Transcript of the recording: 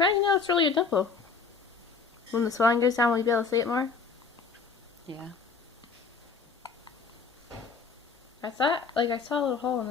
Now you know it's really a dimple. When the swelling goes down, will you be able to see it more? Yeah. I thought, like, I saw a little hole in